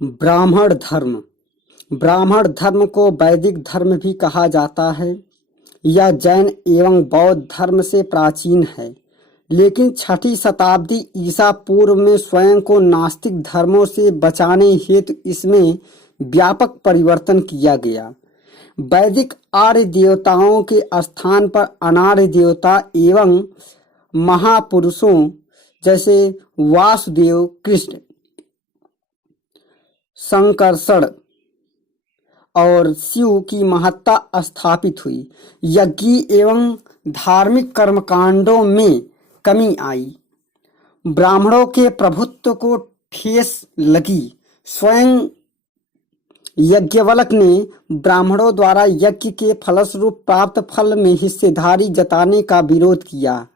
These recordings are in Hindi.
ब्राह्मण धर्म। ब्राह्मण धर्म को वैदिक धर्म भी कहा जाता है। यह जैन एवं बौद्ध धर्म से प्राचीन है, लेकिन 6ठी शताब्दी ईसा पूर्व में स्वयं को नास्तिक धर्मों से बचाने हेतु इसमें व्यापक परिवर्तन किया गया। वैदिक आर्य देवताओं के स्थान पर अनार्य देवता एवं महापुरुषों जैसे वासुदेव, कृष्ण, संकर्षण और शिव की महत्ता स्थापित हुई। यज्ञ एवं धार्मिक कर्मकांडों में कमी आई। ब्राह्मणों के प्रभुत्व को ठेस लगी। स्वयं याज्ञवल्क्य ने ब्राह्मणों द्वारा यज्ञ के फलस्वरूप प्राप्त फल में हिस्सेदारी जताने का विरोध किया।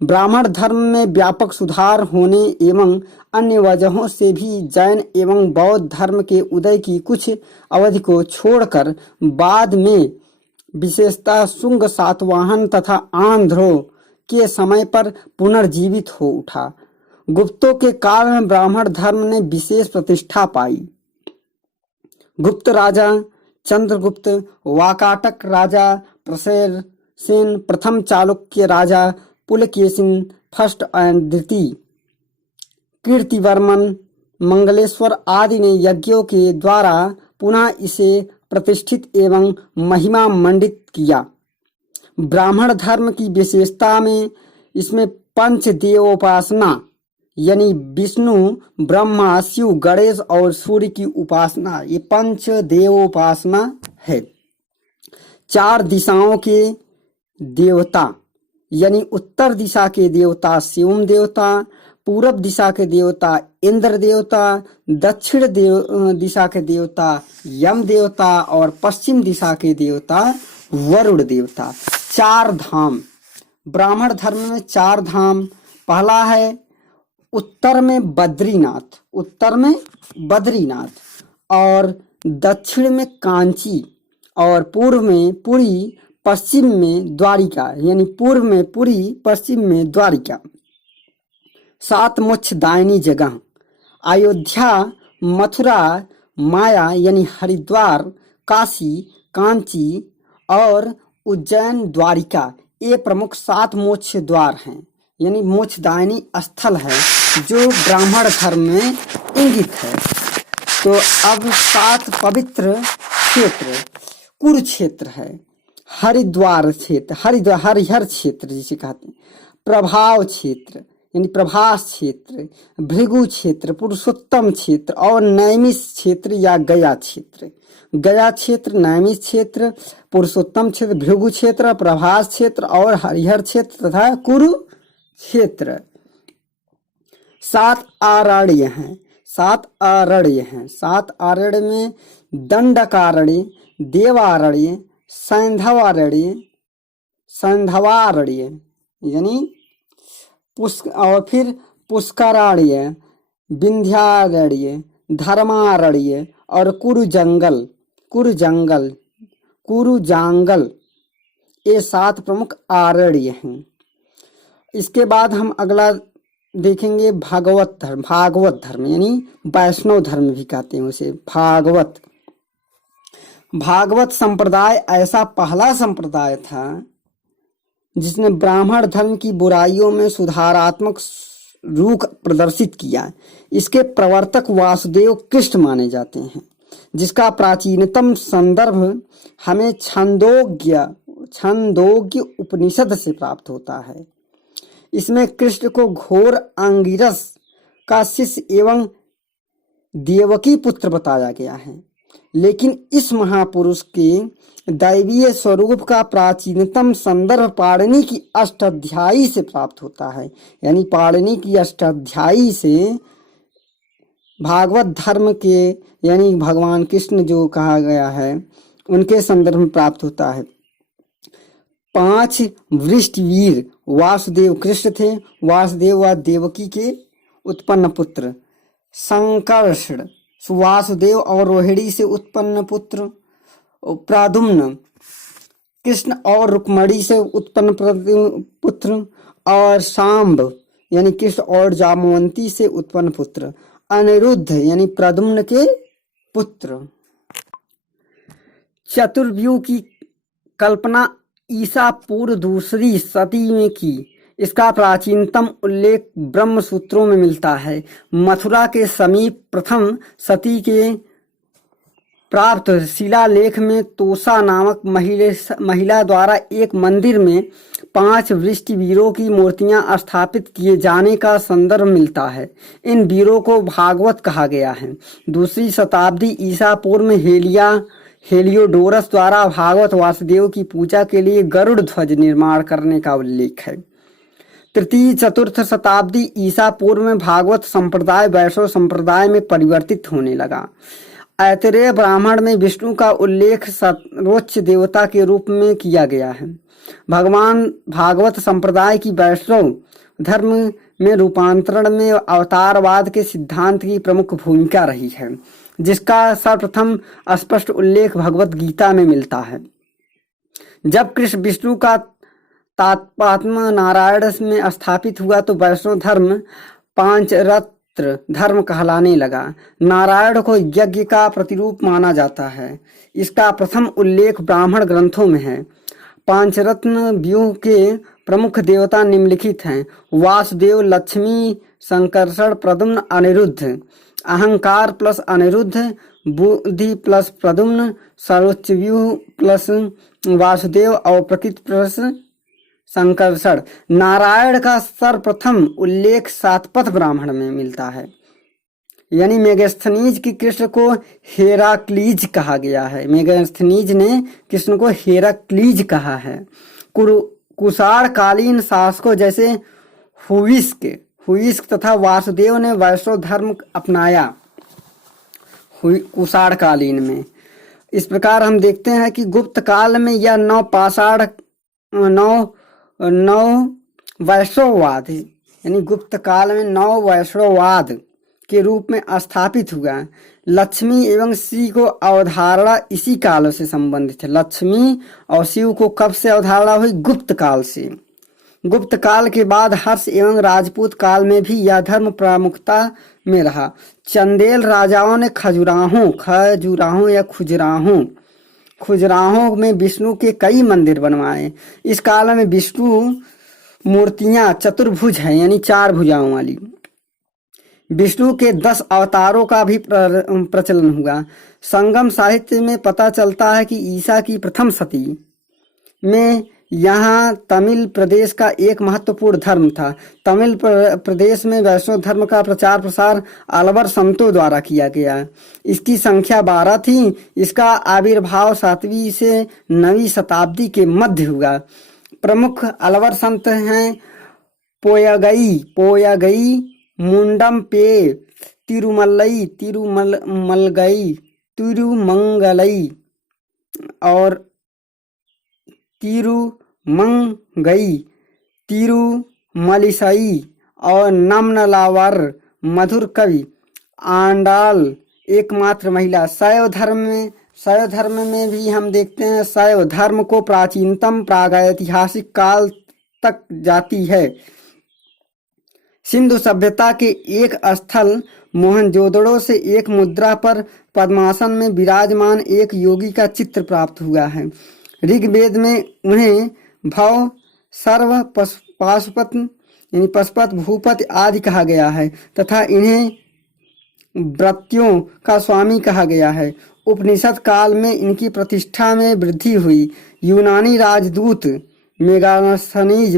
ब्राह्मण धर्म में व्यापक सुधार होने एवं अन्य वजहों से भी जैन एवं बौद्ध धर्म के उदय की कुछ अवधि को छोड़कर बाद में विशेषतः शुंग, सातवाहन तथा आंध्रों के समय पर पुनर्जीवित हो उठा। गुप्तों के काल में ब्राह्मण धर्म ने विशेष प्रतिष्ठा पाई। गुप्त राजा चंद्रगुप्त, वाकाटक राजा प्रसेन, प्रथम चालुक्य राजा पुलकेशिन फर्स्ट एंड द्वितीय, कीर्तिवर्मन, मंगलेश्वर आदि ने यज्ञों के द्वारा पुनः इसे प्रतिष्ठित एवं महिमा मंडित किया। ब्राह्मण धर्म की विशेषता में इसमें पंचदेवोपासना यानी विष्णु, ब्रह्मा, शिव, गणेश और सूर्य की उपासना, ये पंचदेवोपासना है। 4 दिशाओं के देवता यानी उत्तर दिशा के देवता शिवम देवता, पूरब दिशा के देवता इंद्र देवता, दक्षिण दिशा के देवता यम देवता और पश्चिम दिशा के देवता वरुण देवता। 4 धाम ब्राह्मण धर्म में 4 धाम। पहला है उत्तर में बद्रीनाथ, और दक्षिण में कांची और पूर्व में पुरी, पश्चिम में द्वारिका, यानी पूर्व में पुरी, पश्चिम में द्वारिका। 7 मोक्षदायिनी जगह अयोध्या, मथुरा, माया यानी हरिद्वार, काशी, कांची और उज्जैन, द्वारिका, ये प्रमुख 7 मोक्ष द्वार हैं, यानी मोक्षदायिनी स्थल है जो ब्राह्मण धर्म में इंगित है। तो अब 7 पवित्र क्षेत्र कुरुक्षेत्र है, हरिद्वार क्षेत्र, हरिहर क्षेत्र जिसे कहते हैं, प्रभाव क्षेत्र यानी प्रभास क्षेत्र, भृगु क्षेत्र, पुरुषोत्तम क्षेत्र और नैमिष क्षेत्र या गया क्षेत्र। गया क्षेत्र, नैमिष क्षेत्र, पुरुषोत्तम क्षेत्र, भृगु क्षेत्र, प्रभास क्षेत्र और हरिहर क्षेत्र तथा कुरुक्षेत्र। 7 आरण्य हैं। 7 आरण्य में दंडकारण्य, देवारण्य, सैंधवारण्य यानी और फिर पुष्करारण्य, विंध्यारण्य, धर्मारण्य और कुरुजांगल, ये 7 प्रमुख आरण्य हैं। इसके बाद हम अगला देखेंगे भागवत धर्म यानी वैष्णव धर्म भी कहते हैं उसे। भागवत संप्रदाय ऐसा पहला संप्रदाय था जिसने ब्राह्मण धर्म की बुराइयों में सुधारात्मक रुख प्रदर्शित किया। इसके प्रवर्तक वासुदेव कृष्ण माने जाते हैं, जिसका प्राचीनतम संदर्भ हमें छंदोग्य उपनिषद से प्राप्त होता है। इसमें कृष्ण को घोर अंगिरस का शिष्य एवं देवकी पुत्र बताया गया है, लेकिन इस महापुरुष के दैवीय स्वरूप का प्राचीनतम संदर्भ पाणिनि की अष्टाध्यायी से प्राप्त होता है, यानी पाणिनि की अष्टाध्यायी से भागवत धर्म के यानी भगवान कृष्ण जो कहा गया है उनके संदर्भ में प्राप्त होता है। 5 वृष्ट वीर वासुदेव कृष्ण थे। वासुदेव व देवकी के उत्पन्न पुत्र। संकर्षण वासुदेव और रोहिणी से उत्पन्न पुत्र। प्रादुम्न कृष्ण और रुक्मणी से उत्पन्न पुत्र। और सांब यानी कृष्ण और जामवंती से उत्पन्न पुत्र। अनिरुद्ध यानी प्रद्युम्न के पुत्र। चतुर्व्यूह की कल्पना ईसा पूर्व दूसरी सदी में की। इसका प्राचीनतम उल्लेख ब्रह्म सूत्रों में मिलता है। मथुरा के समीप प्रथम सती के प्राप्त शिलालेख में तोसा नामक महिला द्वारा एक मंदिर में 5 वृष्टि वीरों की मूर्तियां स्थापित किए जाने का संदर्भ मिलता है। इन वीरों को भागवत कहा गया है। दूसरी शताब्दी ईसा पूर्व में हेलियोडोरस द्वारा भागवत वासुदेव की पूजा के लिए गरुड़ ध्वज निर्माण करने का उल्लेख है। तृतीय चतुर्थ शताब्दी ईसा पूर्व में भागवत संप्रदाय वैष्णव संप्रदाय में परिवर्तित होने लगा। ऐतरेय ब्राह्मण में विष्णु का उल्लेख सर्वोच्च देवता के रूप में किया गया है। भगवान भागवत संप्रदाय की वैष्णव धर्म में रूपांतरण में अवतारवाद के सिद्धांत की प्रमुख भूमिका रही है, जिसका सर्वप्रथम स्पष्ट उल्लेख भगवत गीता में मिलता है। जब कृष्ण विष्णु का तात्पात्म नारायण में स्थापित हुआ तो वैष्णव धर्म पांचरत्न धर्म कहलाने लगा। नारायण को यज्ञ का प्रतिरूप माना जाता है। इसका प्रथम उल्लेख ब्राह्मण ग्रंथों में है। पांचरत्न व्यूह के प्रमुख देवता निम्नलिखित हैं: वासुदेव, लक्ष्मी, संकर्षण, प्रद्युम्न, अनिरुद्ध। अहंकार प्लस अनिरुद्ध, बुद्धि प्लस प्रद्युम्न, सर्वोच्च व्यूह प्लस वासुदेव और प्रकृति प्लस संकर्षण। नारायण का सर्वप्रथम उल्लेख सातपथ ब्राह्मण में मिलता है। यानी मेगास्थनीज की कृष्ण को हेराक्लीज कहा गया है। मेगास्थनीज ने कृष्ण को हेराक्लीज कहा है। कुषाण कालीन शासकों जैसे हुइस्क तथा वासुदेव ने वैष्णव धर्म अपनाया कुषाण कालीन में। इस प्रकार हम देखते हैं कि गुप्त काल में यह नौ वैष्णववाद यानी गुप्त काल में 9 वैष्णववाद के रूप में स्थापित हुआ। लक्ष्मी एवं शिव को अवधारणा इसी काल से संबंधित है। लक्ष्मी और शिव को कब से अवधारणा हुई? गुप्त काल से। गुप्त काल के बाद हर्ष एवं राजपूत काल में भी यह धर्म प्रमुखता में रहा। चंदेल राजाओं ने खजुराहों में विष्णु के कई मंदिर बनवाए। इस काल में विष्णु मूर्तियां चतुर्भुज हैं यानी 4 भुजाओं वाली। विष्णु के 10 अवतारों का भी प्रचलन हुआ। संगम साहित्य में पता चलता है कि ईसा की प्रथम सदी में यहाँ तमिल प्रदेश का एक महत्वपूर्ण धर्म था। तमिल प्रदेश में वैष्णव धर्म का प्रचार प्रसार अलवर संतों द्वारा किया गया। इसकी संख्या 12 थी। इसका आविर्भाव 7वीं से 9वीं शताब्दी के मध्य हुआ। प्रमुख अलवर संत हैं पोयगई, मुंडम पे, तिरुमंगलई और तिरुमंगई, तिरुमलिसई और नमनलावर। मधुर कवि आंडाल एकमात्र महिला। शैव धर्म में भी हम देखते हैं शैव धर्म को प्राचीनतम प्रागैतिहासिक काल तक जाती है। सिंधु सभ्यता के एक स्थल मोहनजोदड़ो से एक मुद्रा पर पद्मासन में विराजमान एक योगी का चित्र प्राप्त हुआ है। ऋग्वेद में उन्हें भव, सर्व, पाशुपत यानी पशुपत, भूपत आदि कहा गया है तथा इन्हें व्रत्यों का स्वामी कहा गया है। उपनिषद काल में इनकी प्रतिष्ठा में वृद्धि हुई। यूनानी राजदूत मेगास्थनीज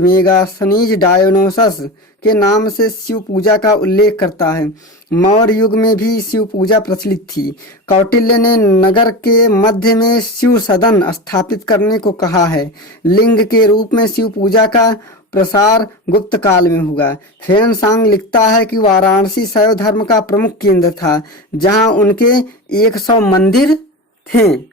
डायोनोसस के नाम से शिव पूजा का उल्लेख करता है। मौर्य युग में भी शिव पूजा प्रचलित थी। कौटिल्य ने नगर के मध्य में शिव सदन स्थापित करने को कहा है। लिंग के रूप में शिव पूजा का प्रसार गुप्त काल में हुआ। फेन सांग लिखता है कि वाराणसी शैव धर्म का प्रमुख केंद्र था, जहां उनके 100 मंदिर थे।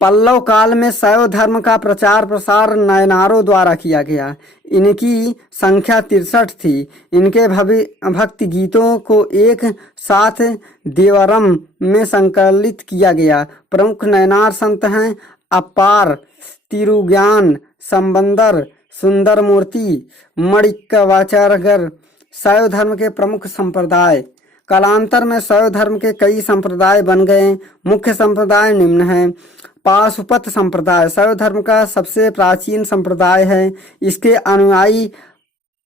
पल्लव काल में शैव धर्म का प्रचार प्रसार नायनारों द्वारा किया गया। इनकी संख्या 63 थी। इनके भक्ति गीतों को एक साथ देवरम में संकलित किया गया। प्रमुख नायनार संत हैं अपार, तिरुज्ञान, संबंदर, सुंदरमूर्ति, मणिक्कवाचार्य, शैव धर्म के प्रमुख संप्रदाय। कालांतर में शैव धर्म के कई संप्रदाय बन गए। मुख्य संप्रदाय निम्न हैं। पाशुपत संप्रदाय शैव धर्म का सबसे प्राचीन संप्रदाय है। इसके अनुयायी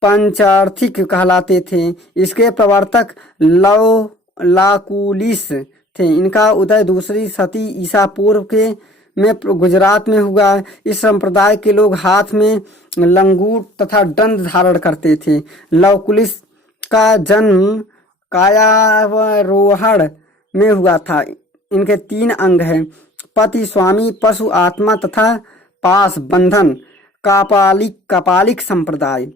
पंचार्थिक कहलाते थे। इसके प्रवर्तक लवलाकुलिस थे। इनका उदय दूसरी शती ईसा पूर्व के में गुजरात में हुआ। इस संप्रदाय के लोग हाथ में लंगूट तथा दंड धारण करते थे। लवकुलिस का जन्म कायावरोहण में हुआ था। इनके 3 अंग हैं: पति, स्वामी, पशु, आत्मा तथा पास बंधन। कपालिक संप्रदाय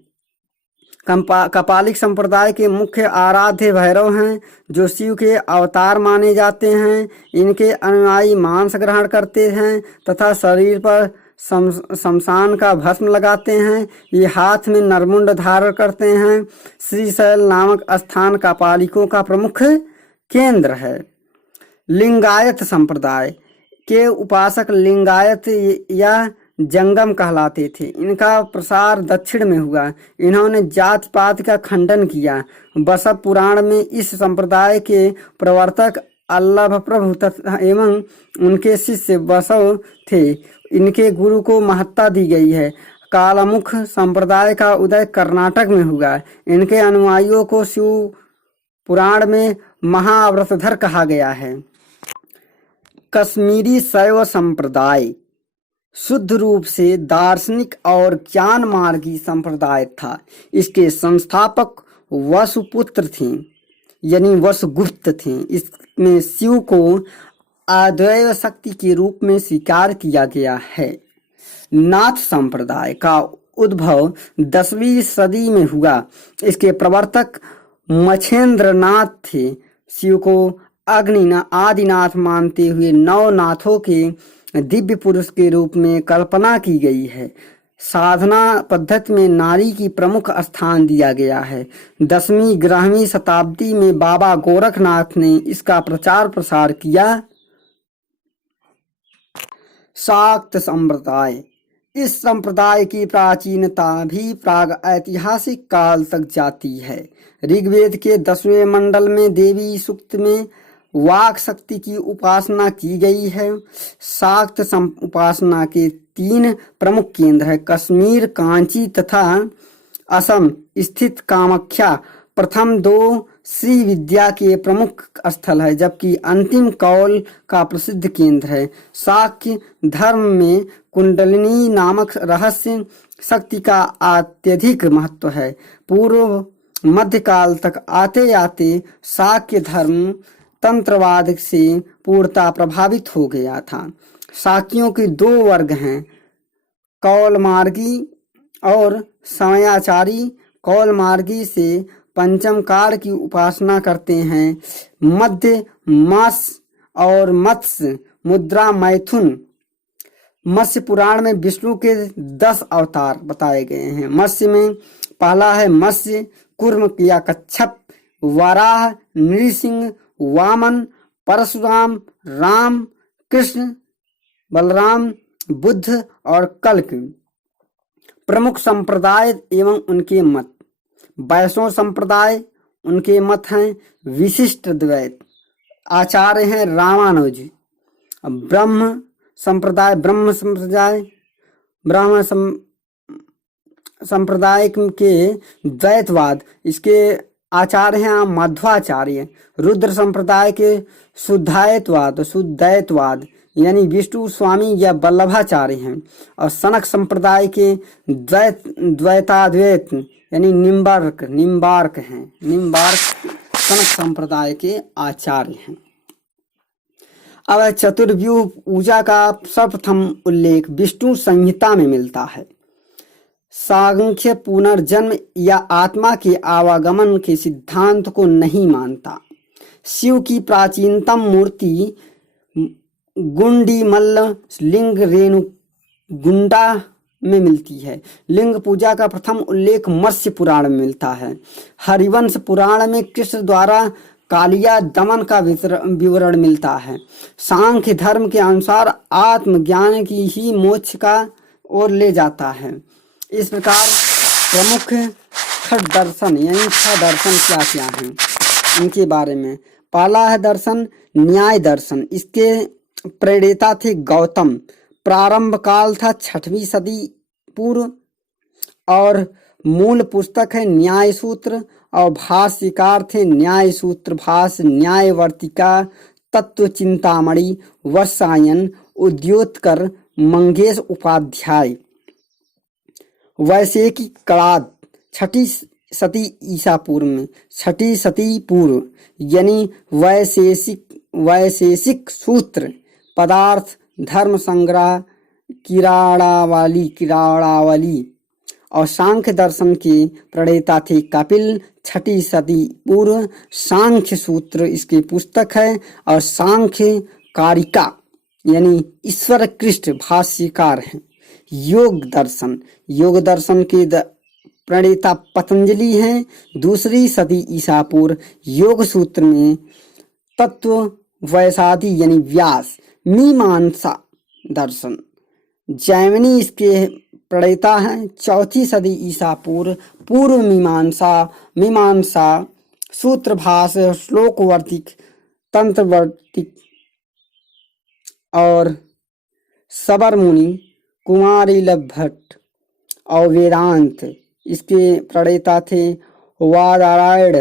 कपालिक संप्रदाय के मुख्य आराध्य भैरव हैं, जो शिव के अवतार माने जाते हैं। इनके अनुयायी मांस ग्रहण करते हैं तथा शरीर पर शमशान का भस्म लगाते हैं। ये हाथ में नरमुंड धारण करते हैं। श्रीशैल नामक स्थान कपालिकों का प्रमुख केंद्र है। लिंगायत संप्रदाय के उपासक लिंगायत या जंगम कहलाते थे। इनका प्रसार दक्षिण में हुआ। इन्होंने जाति पात का खंडन किया। बसव पुराण में इस संप्रदाय के प्रवर्तक अल्लभ प्रभु तथा एवं उनके शिष्य बसव थे। इनके गुरु को महत्ता दी गई है। कालामुख संप्रदाय का उदय कर्नाटक में हुआ। इनके अनुयायियों को शिव पुराण में महाव्रतधर कहा गया है। कश्मीरी शैव संप्रदाय शुद्ध रूप से दार्शनिक और ज्ञान मार्गी संप्रदाय था। इसके संस्थापक वसुपुत्र थे, यानी वसुगुप्त थे। इसमें शिव को अद्वैत शक्ति के रूप में स्वीकार किया गया है। नाथ संप्रदाय का उद्भव 10वीं सदी में हुआ। इसके प्रवर्तक मच्छेंद्रनाथ थे। शिव को आदिनाथ मानते हुए 9 नाथों के दिव्य पुरुष के रूप में कल्पना की गई है। साधना पद्धति में नारी की प्रमुख स्थान दिया गया है। 10वीं 11वीं शताब्दी में बाबा गोरखनाथ ने इसका प्रचार प्रसार किया। शाक्त संप्रदाय इस संप्रदाय की प्राचीनता भी प्राग ऐतिहासिक काल तक जाती है। ऋग्वेद के 10वें मंडल में देवी सूक्त में वाक शक्ति की उपासना की गई है। शाक्त उपासना के 3 प्रमुख केंद्र है: कश्मीर, कांची तथा असम स्थित कामाख्या। प्रथम 2 श्री विद्या के प्रमुख स्थल है, जबकि अंतिम कौल का प्रसिद्ध केंद्र है। शाक्य धर्म में कुंडलिनी नामक रहस्य शक्ति का अत्यधिक महत्व है। पूर्व मध्यकाल तक आते आते शाक्य धर्म तंत्रवाद से पूर्णतः प्रभावित हो गया था। शाक्यों के 2 वर्ग हैं, कौलमार्गी और समयाचारी। कौलमार्गी से पंचम काल की उपासना करते हैं। मध्य मास और मत्स्य मुद्रा मैथुन। मत्स्य पुराण में विष्णु के 10 अवतार बताए गए हैं। मत्स्य में पहला है मत्स्य, कूर्म या कच्छप, वराह, नृसिंह, वामन, परशुराम, राम, कृष्ण, बलराम, बुद्ध और कल्क। प्रमुख संप्रदाय एवं उनके मत। वैष्णव संप्रदाय, उनके मत हैं विशिष्ट द्वैत। आचार्य हैं रामानुज। ब्रह्म संप्रदाय के द्वैतवाद, इसके आचार्य हैं मध्वाचार्य। रुद्र संप्रदाय के शुद्धैतवाद यानी विष्णु स्वामी या वल्लभाचार्य हैं। और सनक संप्रदाय के द्वैताद्वैत यानी निम्बार्क हैं। निम्बार्क सनक संप्रदाय के आचार्य हैं। अब चतुर्व्यूह पूजा का सर्वप्रथम उल्लेख विष्णु संहिता में मिलता है। सांख्य पुनर्जन्म या आत्मा के आवागमन के सिद्धांत को नहीं मानता। शिव की प्राचीनतम मूर्ति गुंडीमल्ल लिंग रेणुगुंडा में मिलती है। लिंग पूजा का प्रथम उल्लेख मत्स्य पुराण में मिलता है। हरिवंश पुराण में कृष्ण द्वारा कालिया दमन का विवरण मिलता है। सांख्य धर्म के अनुसार आत्मज्ञान की ही मोक्ष का ओर ले जाता है। इस प्रकार प्रमुख छठ दर्शन यानी 6 दर्शन क्या क्या हैं इनके बारे में। पहला है दर्शन न्याय दर्शन। इसके प्रणेता थे गौतम। प्रारंभ काल था 6वीं सदी पूर्व और मूल पुस्तक है न्याय सूत्र और भाष्यकार थे न्याय सूत्र भाष्य, न्यायवर्तिका, तत्व चिंतामणि, वत्सायन, उद्योतकर, मंगेश उपाध्याय। वैशेखी कड़ाद 6ठी सदी ईसा पूर्व में, 6ठी सदी पूर्व यानी वैशेषिक सूत्र, पदार्थ, धर्म संग्रह, किराड़ावली और सांख्य दर्शन के प्रणेता थे कपिल। 6ठी सदी पूर्व सांख्य सूत्र इसकी पुस्तक है और सांख्य कारिका यानी ईश्वर कृष्ण भाष्यकार हैं। योग दर्शन के प्रणेता पतंजलि हैं। 2री सदी ईसा पूर्व योग सूत्र में तत्व वैसादी यानी व्यास। मीमांसा दर्शन जैमिनी इसके प्रणेता हैं। 4थी सदी ईसा पूर्व मीमांसा सूत्र भाष्य, श्लोकवर्तिक, तंत्रवर्तिक और सबरमुनि, कुमारिल भट्ट और वेदांत इसके प्रणेता थे वादरायण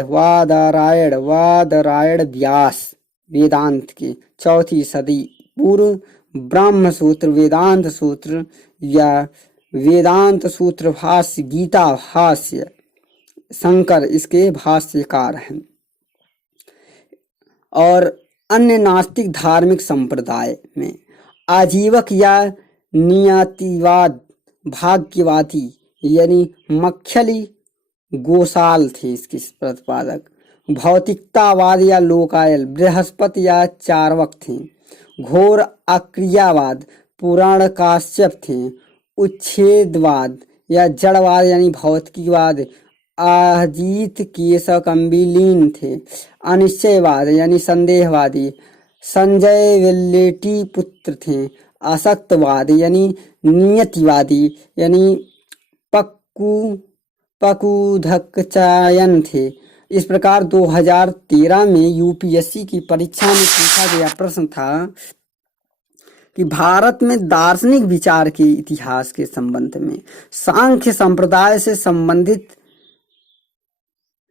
व्यास वेदांत के। 4थी सदी पूर्व ब्रह्म सूत्र, वेदांत सूत्र या वेदांत सूत्र भाष्य, गीता भाष्य शंकर इसके भाष्यकार हैं। और अन्य नास्तिक धार्मिक संप्रदाय में आजीवक या नियतिवाद, भाग्यवादी यानी मक्खली गोसाल थे इसके प्रतिपादक। भौतिकतावाद या लोकायल बृहस्पति या चार्वक थे। घोर अक्रियावाद पुराण काश्यप थे। उच्छेदवाद या जड़वाद यानी भौतिकवाद अजीत केशव कम्बिलीन थे। अनिश्चयवाद यानी संदेहवादी संजय वेल्लेटी पुत्र थे। असक्तवाद यानी नियतिवादी यानी पकुधकचायन थे। इस प्रकार 2013 में यूपीएससी की परीक्षा में पूछा गया प्रश्न था कि भारत में दार्शनिक विचार के इतिहास के संबंध में सांख्य संप्रदाय से संबंधित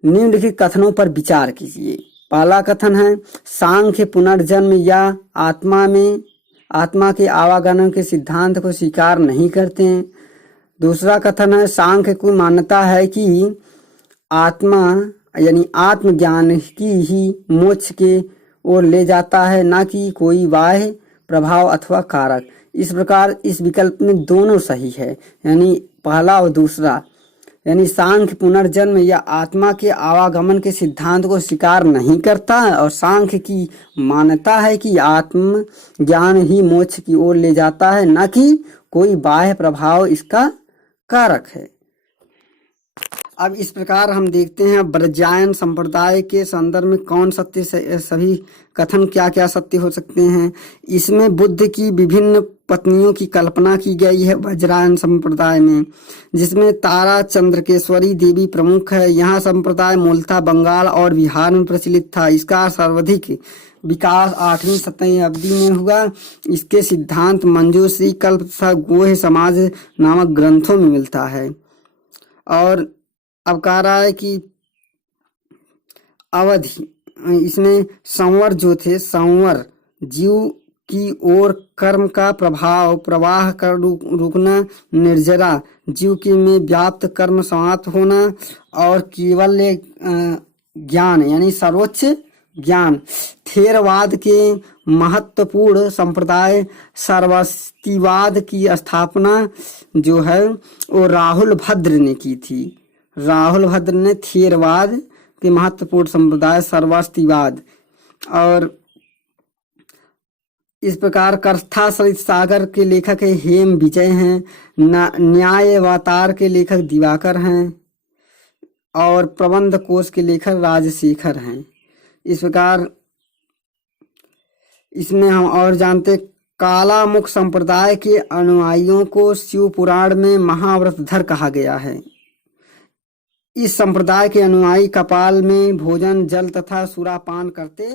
निम्नलिखित कथनों पर विचार कीजिए। पहला कथन है सांख्य पुनर्जन्म या आत्मा के आवागमन के सिद्धांत को स्वीकार नहीं करते हैं। दूसरा कथन है सांख्य को मान्यता है कि आत्मा यानी आत्मज्ञान की ही मोक्ष के ओर ले जाता है, न कि कोई बाह्य प्रभाव अथवा कारक। इस प्रकार इस विकल्प में दोनों सही है, यानी पहला और दूसरा। यानी सांख्य पुनर्जन्म या आत्मा के आवागमन के सिद्धांत को स्वीकार नहीं करता है और सांख्य की मान्यता है कि आत्म ज्ञान ही मोक्ष की ओर ले जाता है, न कि कोई बाह्य प्रभाव इसका कारक है। अब इस प्रकार हम देखते हैं ब्रजायन संप्रदाय के संदर्भ में कौन सत्य सभी कथन क्या क्या सत्य हो सकते हैं। इसमें बुद्ध की विभिन्न पत्नियों की कल्पना की गई है वज्रायन संप्रदाय में, जिसमें तारा चंद्रकेश्वरी देवी प्रमुख है। यह संप्रदाय मूलतः बंगाल और बिहार में प्रचलित था। इसका सर्वाधिक विकास 8वीं शताब्दी अवधि में हुआ। इसके सिद्धांत मंजूश्री कल्प तथा गोह समाज नामक ग्रंथों में मिलता है। और अब कह रहा है कि अवधि इसमें संवर जो थे, संवर जीव की ओर कर्म का प्रवाह कर रुकना, निर्जरा जीव के में व्याप्त कर्म समाप्त होना और केवल ज्ञान यानी सर्वोच्च ज्ञान। थेरवाद के महत्वपूर्ण संप्रदाय सर्वस्तिवाद की स्थापना जो है वो राहुल भद्र ने की थी। राहुल भद्र ने थेरवाद के महत्वपूर्ण संप्रदाय सर्वस्तिवाद। और इस प्रकार कथा सरित सागर के लेखक हेम विजय हैं। न्यायवातार के लेखक दिवाकर हैं और प्रबंध कोश के लेखक राजशेखर हैं। इस प्रकार इसमें हम और जानते कालामुख संप्रदाय के अनुयायियों को शिव पुराण में महाव्रतधर कहा गया है। इस संप्रदाय के अनुयायी कपाल में भोजन, जल तथा सुरापान करते